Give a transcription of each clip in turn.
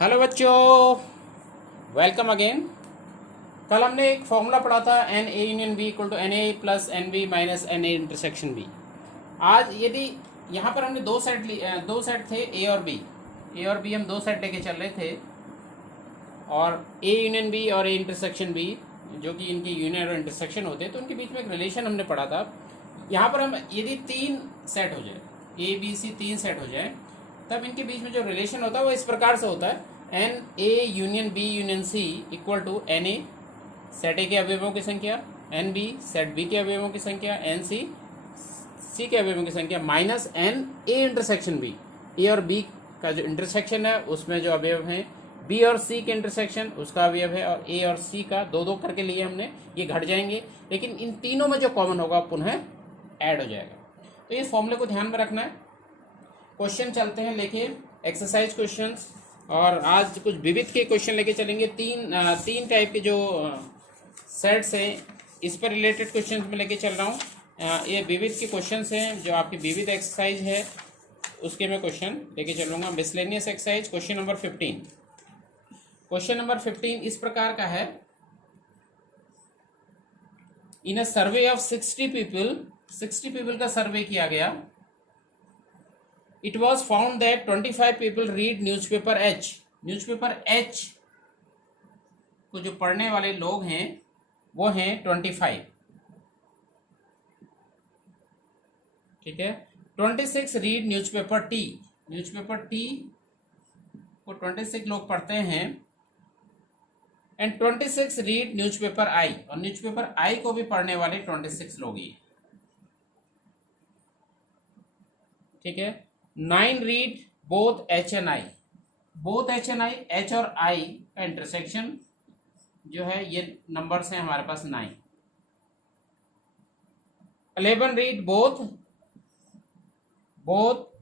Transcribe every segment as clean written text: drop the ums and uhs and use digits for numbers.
Hello बच्चों, welcome again. कल हमने एक फॉर्मूला पढ़ा था n A union B equal to n A plus n B minus N A intersection B. आज यदि यहाँ पर हमने दो सेट थे ए और बी हम दो सेट लेके चल रहे थे, और ए यूनियन बी और ए इंटरसेक्शन बी जो कि इनकी यूनियन और इंटरसेक्शन होते हैं, तो उनके बीच में एक रिलेशन हमने पढ़ा था। यहाँ पर हम यदि तीन सेट हो जाए, ए बी सी तीन सेट हो जाए, तब इनके बीच में जो रिलेशन होता है वो इस प्रकार से होता है, n A union B union C equal to n A set A के अवयवों की संख्या, एन बी सेट बी के अवयवों की संख्या, एन सी सी के अवयवों की संख्या minus N A intersection B. A और बी का जो इंटरसेक्शन है उसमें जो अवयव हैं, बी और सी के इंटरसेक्शन उसका अवयव है, और ए और सी का दो दो करके लिए हमने, ये घट जाएंगे, लेकिन इन तीनों में जो कॉमन होगा पुनः ऐड हो जाएगा। तो इस फॉर्मूले को ध्यान में रखना है। क्वेश्चन चलते हैं लेके, एक्सरसाइज क्वेश्चंस, और आज कुछ विविध के क्वेश्चन लेके चलेंगे। तीन टाइप के जो सेट्स हैं इस पर रिलेटेड क्वेश्चन में लेके चल रहा हूँ। ये विविध के क्वेश्चंस हैं, जो आपकी विविध एक्सरसाइज है उसके मैं क्वेश्चन लेके चलूँगा। Miscellaneous exercise question number 15। Question number 15 इस प्रकार का है, इन अ सर्वे ऑफ 60 पीपल का सर्वे किया गया। It was found that 25 people read newspaper H. Newspaper H को जो पढ़ने वाले लोग हैं वो हैं 25, ठीक है। 26 read newspaper T. Newspaper T को 26 लोग पढ़ते हैं, एंड 26 रीड न्यूज़पेपर I, और न्यूज़पेपर I को भी पढ़ने वाले 26 लोग ही, ठीक है। 9 read both H and I. Both H and I, H और आई का इंटरसेक्शन जो है ये नंबर्स हैं हमारे पास 9। 11 read both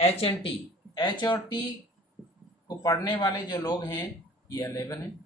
H and T. H और टी को पढ़ने वाले जो लोग हैं ये 11 हैं।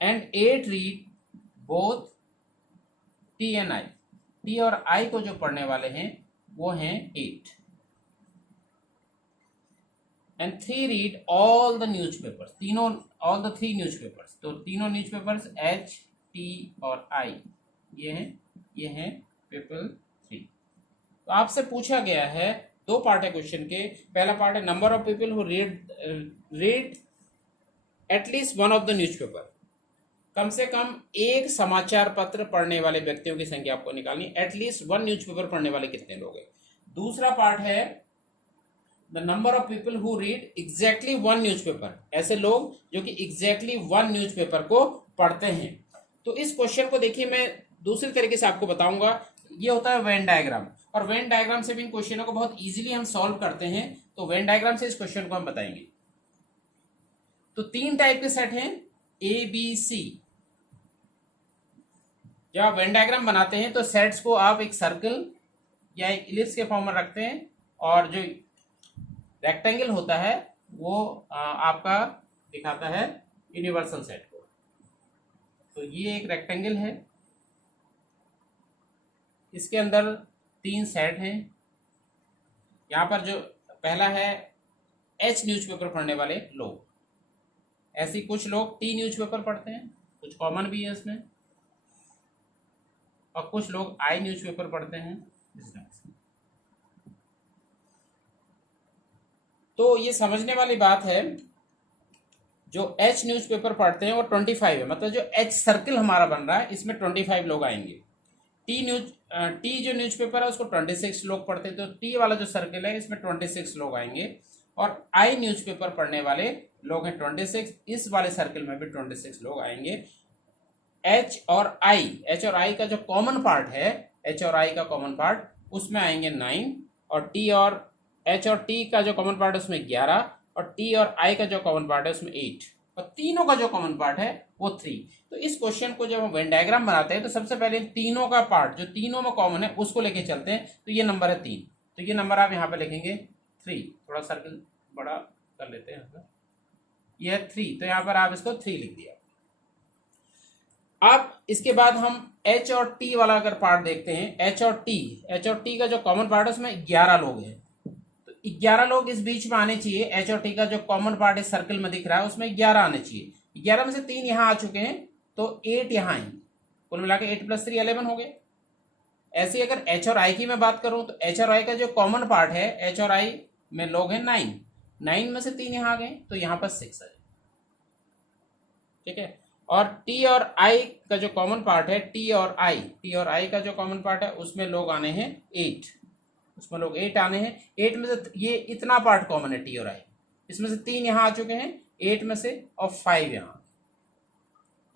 And 8 read both T and I. T और आई को जो पढ़ने वाले हैं वो हैं 8। And 3 read all the newspapers. All the 3 newspapers, तो तीनों न्यूज़पेपर्स एच, टी और आई ये हैं पीपल 3। तो आपसे पूछा गया है, दो पार्ट है क्वेश्चन के। पहला पार्ट है number of people who read at least one of the newspaper. कम से कम एक समाचार पत्र पढ़ने वाले व्यक्तियों की संख्या आपको निकालनी। एटलीस्ट वन न्यूज़पेपर पढ़ने वाले कितने लोग हैं। दूसरा पार्ट है the number of people who read exactly one newspaper. ऐसे लोग जो कि एग्जैक्टली वन न्यूज़पेपर को पढ़ते हैं। तो इस क्वेश्चन को देखिए, मैं दूसरे तरीके से आपको बताऊंगा। ये होता है वेन डायग्राम, और वेन डायग्राम से भी इन क्वेश्चनों को बहुत इजीली हम सॉल्व करते हैं। तो वेन डायग्राम से इस क्वेश्चन को हम बताएंगे। तो तीन टाइप के सेट हैं ए बी सी। जब आप वेन डायग्राम बनाते हैं तो सेट्स को आप एक सर्कल या एक इलिप्स के फॉर्म में रखते हैं, और जो रेक्टेंगल होता है वो आपका दिखाता है यूनिवर्सल सेट को। तो ये एक रेक्टेंगल है, इसके अंदर 3 सेट हैं। यहाँ पर जो पहला है एच न्यूज़पेपर पढ़ने वाले लोग। ऐसे कुछ लोग टी न्यूज़पेपर पढ़ते हैं, कुछ कॉमन भी है इसमें, और कुछ लोग आई न्यूज़पेपर पढ़ते हैं इस ढंग से। तो ये समझने वाली बात है, जो एच न्यूज़पेपर पढ़ते हैं वो 25 है, मतलब जो एच सर्कल हमारा बन रहा है इसमें 25 लोग आएंगे। टी जो न्यूज़पेपर है उसको 26 लोग पढ़ते हैं, तो टी वाला जो सर्कल है इसमें 26 लोग आएंगे। और आई न्यूज़पेपर पढ़ने वाले लोग हैं 26, इस वाले सर्कल में भी 26 लोग आएंगे। एच और आई का जो कॉमन पार्ट है, एच और आई का कॉमन पार्ट उसमें आएंगे 9, और एच और टी का जो कॉमन पार्ट है उसमें 11, और टी और आई का जो कॉमन पार्ट है उसमें 8, और तीनों का जो कॉमन पार्ट है वो 3। तो इस क्वेश्चन को जब हम वेन डायग्राम बनाते हैं तो सबसे पहले तीनों का पार्ट जो तीनों में कॉमन है उसको लेके चलते हैं। तो ये नंबर है 3, तो ये नंबर आप यहाँ पे लिखेंगे 3। थोड़ा सर्कल बड़ा कर लेते हैं, ये है 3, तो यहाँ पर आप इसको 3 लिख दिया। अब इसके बाद हम एच और टी वाला अगर पार्ट देखते हैं, एच और टी का जो कॉमन पार्ट है उसमें 11 लोग हैं। तो 11 लोग इस बीच में आने चाहिए। एच और टी का जो कॉमन पार्ट इस सर्कल में दिख रहा है उसमें 11 आने चाहिए। 11 में से 3 यहाँ आ चुके हैं तो 8 यहाँ आएंगे। कुल मिला के 8 + 3 11 हो गए। ऐसे ही अगर एच और आई की मैं बात करूं तो एच और आई का जो कॉमन पार्ट है, एच और आई में लोग हैं 9, 9 में से 3 यहाँ आ गए तो यहाँ पर 6 है। ठीक है। और टी और आई का जो कॉमन पार्ट है, टी और आई का जो कॉमन पार्ट है उसमें लोग आने हैं 8, उसमें लोग 8 आने हैं। 8 में से ये इतना पार्ट कॉमन है टी और आई, इसमें से 3 यहाँ आ चुके हैं 8 में से और 5 यहाँ।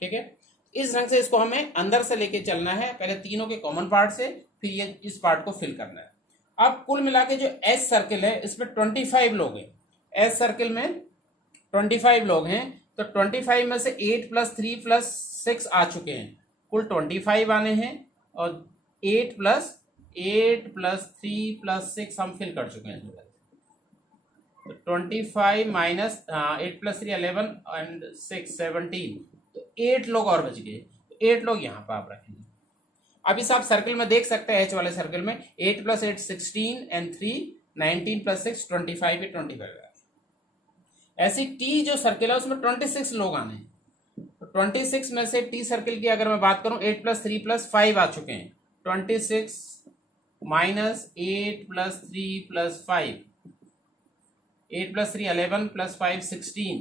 ठीक है। इस ढंग से इसको हमें अंदर से लेके चलना है, पहले तीनों के कॉमन पार्ट से, फिर ये इस पार्ट को फिल करना है। अब कुल मिला के जो एस सर्किल है इसमें 25 लोग हैं। एस सर्किल में 25 लोग हैं तो 25 में से 8 + 3 + 6 आ चुके हैं, कुल 25 आने हैं। और 8 + 3 + 6 हम फिल कर चुके हैं। तो 25 माइनस 8 + 3 11 एंड 6 17, तो 8 लोग और बच गए। 8 लोग यहाँ पर आप रखेंगे। अब इस आप सर्कल में देख सकते हैं, एच वाले सर्कल में 8 + 8 16 एंड 3 19 + 6 25 है, 25 है। ऐसी टी जो सर्कल है उसमें 26 लोग आने हैं। तो 26 में से टी सर्कल की अगर मैं बात करूं 8 + 3 + 5 आ चुके हैं। 26 माइनस 8 + 3 + 5, 8 + 3 11 + 5 16,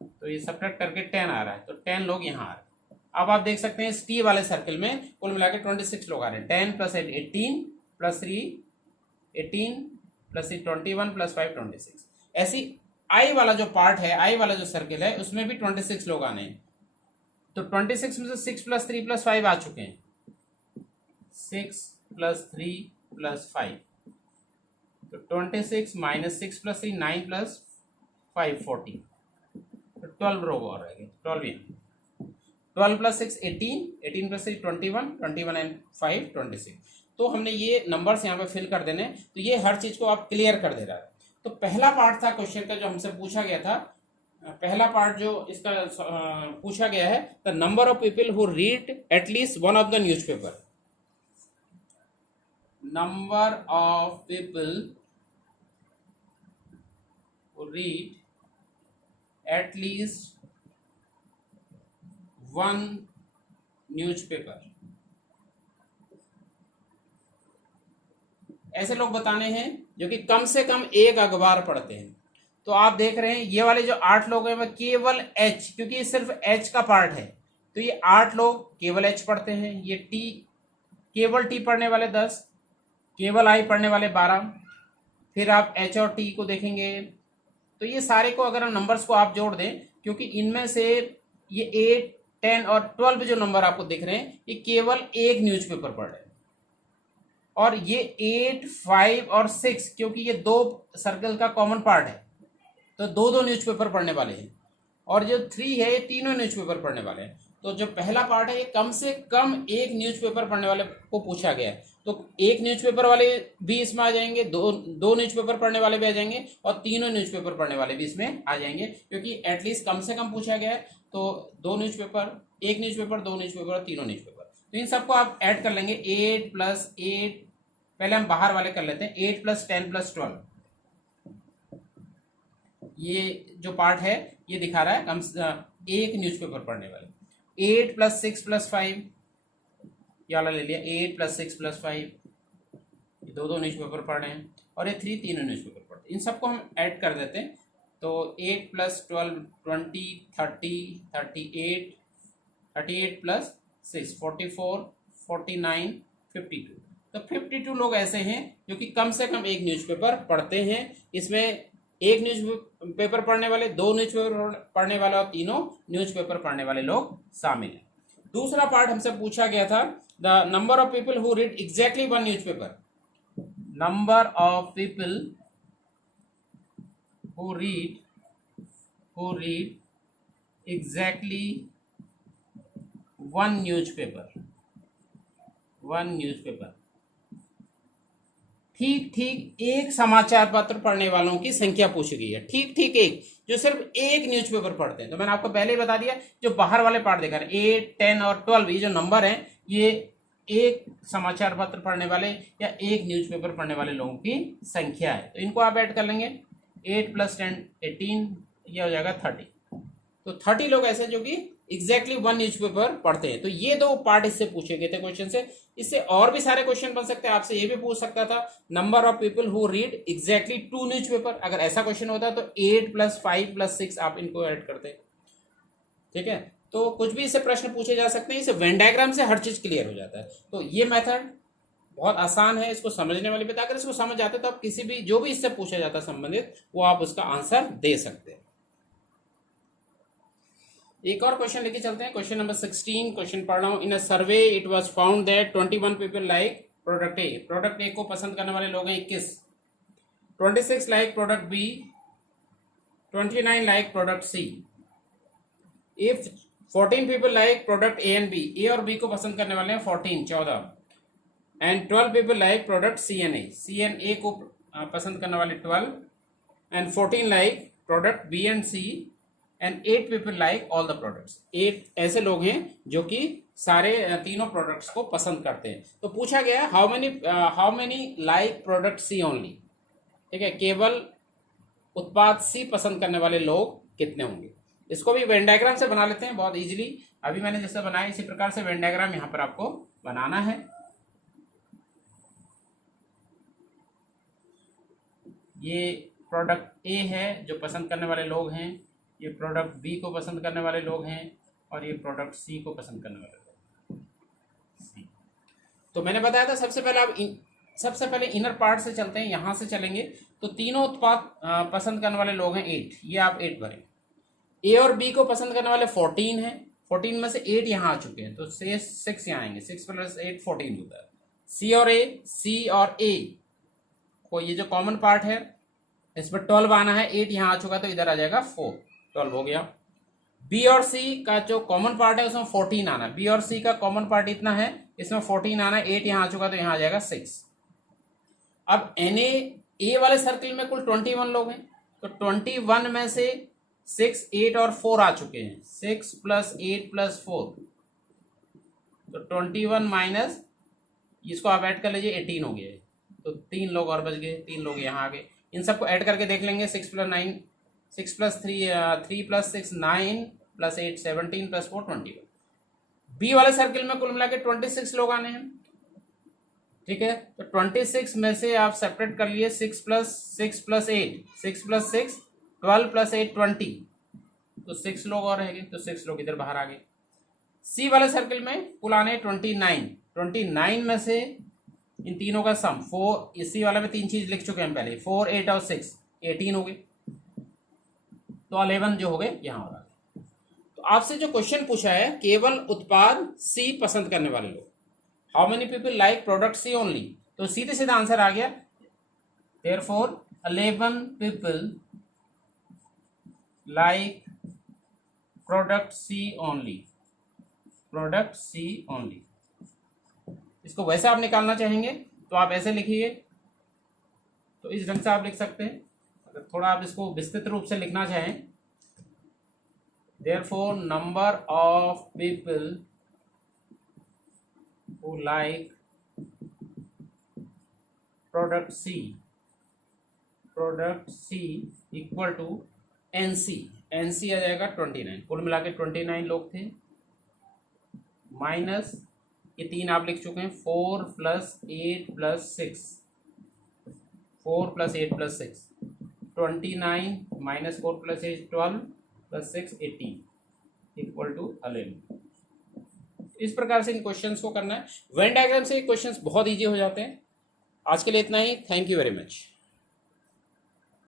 तो ये सब्ट्रैक्ट करके 10 आ रहा है, तो 10 लोग यहाँ आ रहे हैं। अब आप देख सकते हैं इस टी वाले सर्कल में कुल मिला के 26 लोग आ रहे हैं। 10 + 8 18 + 3 18 + 3 21 + 5 26। ऐसी आई वाला जो पार्ट है, आई वाला जो सर्कल है उसमें भी 26 लोग आने हैं। तो 26 में से 6 + 3 + 5 आ चुके हैं। 6 + 3 + 5, तो 26 माइनस 6 + 3 9 + 5 14, तो 12 लोग और रहेंगे। 12 यहाँ, 12 + 6 18, 18 + 3 21, 21 एंड 5 26। तो हमने ये नंबर्स यहाँ पे फिल कर देने, तो ये हर चीज को आप क्लियर कर दे रहा है। तो पहला पार्ट था क्वेश्चन का जो हमसे पूछा गया था, पहला पार्ट जो इसका पूछा गया है, the number of people who read at least one of the newspaper. Number of people who read at least one newspaper. ऐसे लोग बताने हैं जो कि कम से कम एक अखबार पढ़ते हैं। तो आप देख रहे हैं ये वाले जो 8 लोग हैं वह केवल एच, क्योंकि ये सिर्फ एच का पार्ट है, तो ये 8 लोग केवल एच पढ़ते हैं। ये टी, केवल टी पढ़ने वाले 10, केवल आई पढ़ने वाले 12। फिर आप एच और टी को देखेंगे तो ये सारे को अगर नंबर्स को आप जोड़ दें, क्योंकि इनमें से ये 8 10 और 12 जो नंबर आपको दिख रहे हैं ये केवल एक न्यूज़पेपर पढ़ रहे हैं। और ये 8 5 और 6 क्योंकि ये 2 सर्कल का कॉमन पार्ट है तो 2 न्यूज़पेपर पढ़ने वाले हैं। और जो 3 है ये तीनों न्यूज़पेपर पढ़ने वाले हैं। तो जो पहला पार्ट है ये कम से कम एक न्यूज़पेपर पढ़ने वाले को पूछा गया है। तो एक न्यूज़पेपर वाले भी इसमें आ जाएंगे, दो न्यूज़पेपर पढ़ने वाले भी आ जाएंगे और तीनों न्यूज़पेपर पढ़ने वाले भी इसमें आ जाएंगे, क्योंकि एटलीस्ट कम से कम पूछा गया है। तो 2 न्यूज़पेपर, एक न्यूज़पेपर, 2 न्यूज़पेपर और तीनों न्यूज़पेपर, तो इन सबको आप ऐड कर लेंगे। 8 + 8, पहले हम बाहर वाले कर लेते हैं। 8 + 10 + 12, ये जो पार्ट है ये दिखा रहा है कम एक न्यूज़पेपर पढ़ने वाले। 8 + 6 + 5, ये वाला ले लिया। 8 + 6 + 5, ये 2 न्यूज़पेपर पढ़ रहे हैं और ये 3 तीनों न्यूज़पेपर पढ़ रहे हैं। इन सबको हम ऐड कर देते हैं। तो 8 + 12 20 30 38, 38 + 6 44 49 52, तो 52 लोग ऐसे हैं जो कि कम से कम एक न्यूज़पेपर पढ़ते हैं। इसमें एक न्यूज़पेपर पढ़ने वाले, 2 न्यूज़पेपर पढ़ने वाले और तीनों न्यूज़पेपर पढ़ने वाले लोग शामिल हैं। दूसरा पार्ट हमसे पूछा गया था, the number of people who read exactly one newspaper. Number of people who read exactly one newspaper. ठीक ठीक एक समाचार पत्र पढ़ने वालों की संख्या पूछी गई है। ठीक ठीक एक, जो सिर्फ एक न्यूज़पेपर पढ़ते हैं। तो मैंने आपको पहले ही बता दिया, जो बाहर वाले पार्ट देखा रहे 8 10 और 12, ये जो नंबर हैं ये एक समाचार पत्र पढ़ने वाले या एक न्यूज़पेपर पढ़ने वाले लोगों की संख्या है। तो इनको आप ऐड कर लेंगे, 8 + 10 18, यह हो जाएगा 30। तो 30 लोग ऐसे जो कि एग्जैक्टली वन न्यूज़पेपर पढ़ते हैं। तो ये दो पार्ट इससे पूछे गए थे क्वेश्चन से। इससे और भी सारे क्वेश्चन बन सकते हैं। आपसे ये भी पूछ सकता था number of people who read exactly 2 newspaper. अगर ऐसा क्वेश्चन होता तो 8 + 5 + 6 आप इनको ऐड करते। ठीक है, तो कुछ भी इससे प्रश्न पूछे जा सकते हैं। इसे वेन डायग्राम से हर चीज क्लियर हो जाता है। तो ये मेथड बहुत आसान है, इसको समझने वाले पे। अगर इसको समझ जाते तो आप किसी भी जो भी इससे पूछा जाता है संबंधित, वो आप उसका आंसर दे सकते हैं। एक और क्वेश्चन लेके चलते हैं। क्वेश्चन नंबर 16 क्वेश्चन पढ़ रहा हूँ। In a survey it was found that 21 people like product A. Product A को पसंद करने वाले लोग हैं 21। 26 like product B, 29 like product C. If 14 people like product A and B, A और बी को पसंद करने वाले हैं 14 and 12 people like product C and A, C and A को पसंद करने वाले 12 and 14 like product B and C and 8 people like all the products. 8 ऐसे लोग हैं जो कि सारे तीनों प्रोडक्ट्स को पसंद करते हैं। तो पूछा गया how many like product C only. ठीक है, केवल उत्पाद सी पसंद करने वाले लोग कितने होंगे। इसको भी वेन डायग्राम से बना लेते हैं बहुत इजीली। अभी मैंने जैसे बनाया इसी प्रकार से वेन डायग्राम यहाँ पर आपको बनाना है। ये प्रोडक्ट ए है जो पसंद करने वाले लोग हैं, ये प्रोडक्ट बी को पसंद करने वाले लोग हैं, और ये प्रोडक्ट सी को पसंद करने वाले लोग सी। तो मैंने बताया था सबसे पहले इनर पार्ट से चलते हैं, यहाँ से चलेंगे। तो तीनों उत्पाद पसंद करने वाले लोग हैं 8, ये आप 8 भरें। ए और बी को पसंद करने वाले 14 हैं, 14 में से 8 यहाँ आ चुके हैं, तो 6 यहाँ आएंगे, 6 + 8 14 होता है। सी और ए को ये जो कॉमन पार्ट है इसमें 12 आना है, 8 यहाँ आ चुका तो इधर आ जाएगा 4, 12 हो गया। बी और सी का जो कॉमन पार्ट है उसमें 14 आना है, बी और सी का कॉमन पार्ट इतना है, इसमें 14 आना है, 8 यहाँ आ चुका तो यहाँ आ जाएगा 6। अब ए वाले सर्किल में कुल 21 लोग हैं, तो 21 में से 6, 8 और 4 आ चुके हैं, 6 + 8 + 4, तो 21 माइनस इसको आप ऐड कर लीजिए 18 हो गया है। तो 3 लोग और बच गए, 3 लोग यहाँ आ गए। इन सबको ऐड करके देख लेंगे, 6 + 9, 6 + 3 3 + 6 9 + 8 17 + 4 21। बी वाले सर्किल में कुल मिला के 26 लोग आने हैं। ठीक है, तो 26 में से आप सेपरेट कर लिए 6 + 6 + 8, 6 + 6 12 + 8 20, तो 6 लोग और रह गए, तो 6 लोग इधर बाहर आ गए। सी वाले सर्किल में कुल आने 29 में से इन तीनों का सम 4, इसी वाले में 3 चीज लिख चुके हैं पहले, 4 8 और 6 18 हो गए, तो 11 जो हो गए यहाँ हो रहा। तो आपसे जो क्वेश्चन पूछा है केवल उत्पाद सी पसंद करने वाले लोग, how many people like product C only, तो सीधे सीधा आंसर आ गया, therefore 11 people like product C only, product C only. इसको वैसे आप निकालना चाहेंगे तो आप ऐसे लिखिए, तो इस ढंग से आप लिख सकते हैं। अगर थोड़ा आप इसको विस्तृत रूप से लिखना चाहें, therefore number of people who like product C equal to NC आ जाएगा 29, कुल मिला के 29 लोग थे, माइनस ये 3 आप लिख चुके हैं, 4 + 8 + 6, 4 + 8 + 6 29 - 4 + 8 12 + 6 18 इक्वल टू 11। इस प्रकार से इन क्वेश्चंस को करना है। वेन डायग्राम से क्वेश्चंस बहुत ईजी हो जाते हैं। आज के लिए इतना ही, थैंक यू वेरी मच।